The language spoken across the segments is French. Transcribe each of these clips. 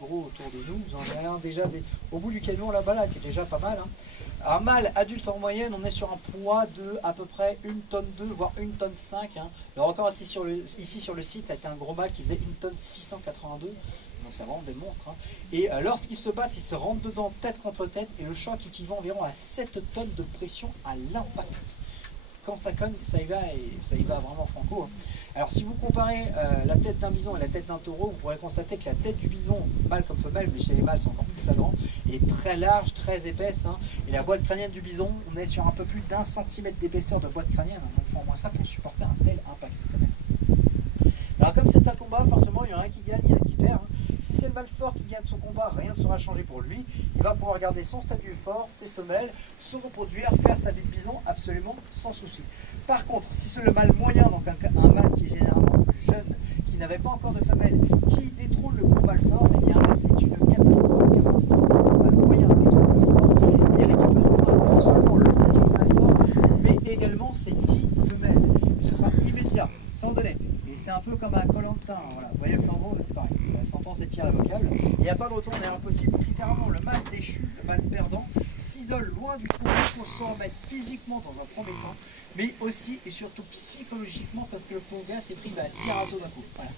gros autour de nous. Vous en avez un déjà au bout du camion là-bas, là, qui est déjà pas mal. Hein. Un mâle adulte en moyenne, on est sur un poids de à peu près 1 tonne 2, voire 1 tonne 5. Hein. Le record ici sur le site, a été un gros mâle qui faisait 1 tonne 682. Donc c'est vraiment des monstres. Hein. Et lorsqu'ils se battent, ils se rentrent dedans tête contre tête et le choc équivaut environ à 7 tonnes de pression à l'impact. Quand ça cogne, ça y va et ça y va vraiment franco. Hein. Alors si vous comparez la tête d'un bison et la tête d'un taureau, vous pourrez constater que la tête du bison, mâle comme femelle, mais chez les mâles c'est encore plus flagrant, est très large, très épaisse. Hein. Et la boîte crânienne du bison, on est sur un peu plus d'1 centimètre d'épaisseur de boîte crânienne. Hein. Donc il faut au moins ça pour supporter un tel impact quand même. Alors comme c'est un combat, forcément il y en a un qui gagne, il y en a un qui perd. Hein. Si c'est le mâle fort qui gagne son combat, rien ne sera changé pour lui. Il va pouvoir garder son statut fort, ses femelles, se reproduire, faire sa vie de bison absolument sans souci. Par contre, si c'est le mâle moyen, donc un mâle qui est généralement plus jeune, qui n'avait pas encore de femelle, qui détrône le gros mâle fort, eh bien là c'est une catastrophe. Car l'instant où le mâle moyen détrône le fort, il récupérera non seulement le statut de mâle fort, mais également ses 10 femelles. Ce sera immédiat, sans délai. Et c'est un peu comme un Koh-Lanta, voilà. Vous voyez le flambeau, c'est pareil. La sentence est irrévocable. Et il n'y a pas de retour, c'est impossible. Donc littéralement, le mâle déchu, le mâle perdant, s'isole loin du troupeau pour se remettre physiquement dans un premier temps, mais aussi et surtout psychologiquement parce que le pauvre gars s'est pris à tirato d'un coup. Voilà.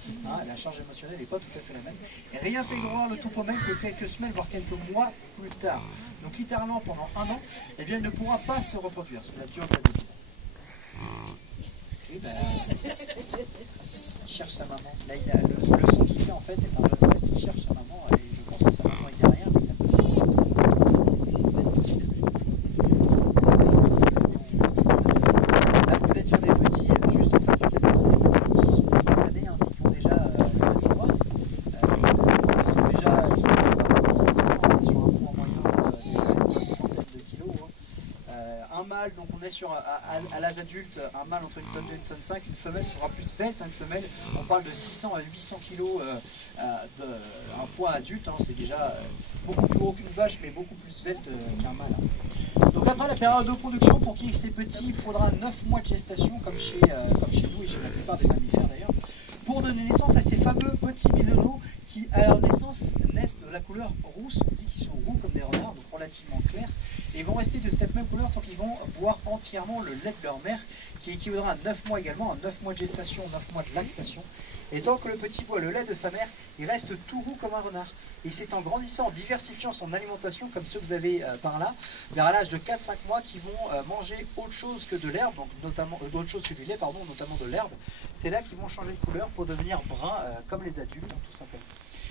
Hein, la charge émotionnelle n'est pas tout à fait la même. Et réintégrera le troupeau même que quelques semaines, voire quelques mois plus tard. Donc littéralement pendant 1 an, eh bien, il ne pourra pas se reproduire. C'est la dure réalité. Et ben, il cherche sa maman. Là, le son qu'il fait en fait, c'est un jeune mâle qui cherche sa maman. Et je pense que sa maman est derrière. Là, vous êtes sur des petits, juste en face du camion, c'est des petits qui sont cette année, hein, qui font déjà 5 mois. Ils sont déjà sur un poids moyen d'une centaine de kilos. Hein. Un mâle, donc on est sur à l'âge adulte, un mâle entre 1 tonne 2 et 1 tonne 5, une femelle sera plus svelte. Hein, une femelle, on parle de 600 à 800 kg un poids adulte, hein, c'est déjà beaucoup plus gros qu'une vache, mais beaucoup plus svelte qu'un mâle. Hein. Donc après la période de production, pour qu'il y ait ces petits, il faudra 9 mois de gestation, comme chez nous et chez la plupart des mammifères d'ailleurs, pour donner naissance à ces fameux petits bisonneaux qui, à leur naissance, naissent de la couleur rousse. On dit qu'ils sont roux comme des renards, donc relativement clairs, et vont rester de cette même couleur tant qu'ils vont boire entièrement le lait de leur mère, qui équivaudra à 9 mois également, à 9 mois de gestation, 9 mois de lactation. Et tant que le petit boit le lait de sa mère, il reste tout roux comme un renard. Et c'est en grandissant, en diversifiant son alimentation, comme ceux que vous avez par là, vers l'âge de 4-5 mois, qui vont manger autre chose que de l'herbe, donc notamment d'autre chose que du lait, pardon, notamment de l'herbe. C'est là qu'ils vont changer de couleur pour devenir bruns comme les adultes, tout simplement.